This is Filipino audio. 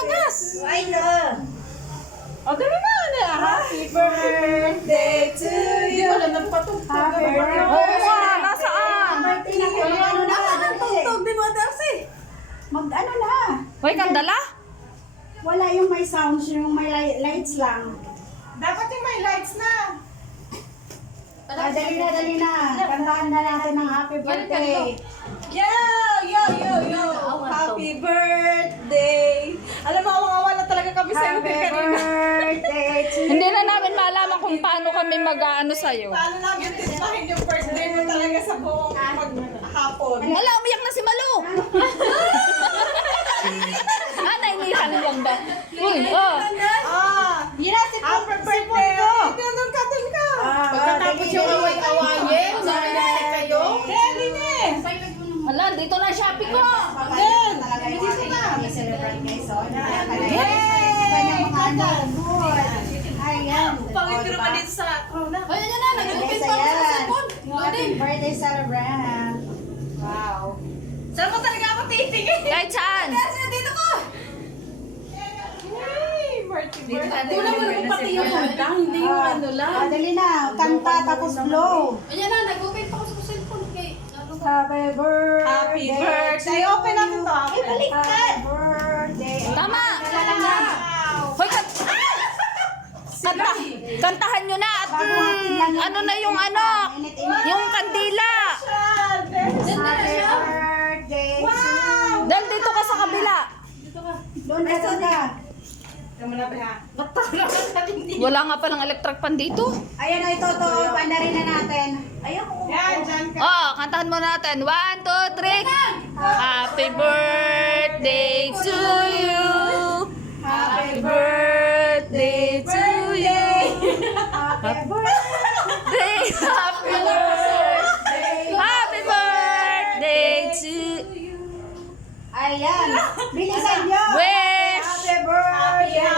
tumagas. Ay, no. O, dali na. Happy Birthday to you. Wala nang patugtog. Happy birthday. Oo nga, nasaan? Birthday na kayo. Ano na? Tugtog din mo, Darcy. Mag-ano na. Hoy, kandala? Wala yung may sounds, yung may lights lang. Dapat yung may lights na. Dali na. Kantahan na natin ng happy birthday. Yo! Happy birthday! Alam mo, awa na talaga kami sa iyo Happy kanina. birthday to you. Hindi na namin malaman kung paano kami mag-ano sa'yo. Paano namin tismahin yung birthday mo talaga sa buong maghapon? Wala, umiyak na si Malu! Nainihan lang ba? Uy, oh. Happy birthday! Doon ka. Pagkatapos yung away-awayin, narinig kayo? Ready na eh! Hala, dito na Shopee ko! Then, talaga yung ating celebrate guys. So, kanyang mga good. Ayan. Pangit naman dito sa corona. Ay, yan na, nag-open Guys, pa ako sa ayan. cellphone. Happy birthday celebrant. Wow. Saan mo talaga ako titingin? Kahit saan? Dito ko! Yay! Birthday. Kulang mo naman pati yung kanta, hindi yung ano lang. Dali na. Kanta tapos blow. Ayan na, nag-open pa ako sa cellphone. Okay. Happy birthday. Happy birthday! Open natin to. Ay, baliktad. Happy birthday. Tama! Wow! Hoy, kantahan nyo na at ano na yung ano, yung kandila. Happy birthday. Wow! Dahil dito ka sa kabila. Doon ka. Tama na ba? Wala nga palang electric pan dito. Ayan na ito. Pandarin na natin. Ayaw ko. Yan, dyan ka. Oh, kantahan mo natin. 1, 2, 3. Happy birthday to you. Happy birthday to you. Happy birthday. Happy birthday. Happy birthday to you. Ayan. Bilisan nyo. Wish. Happy birthday.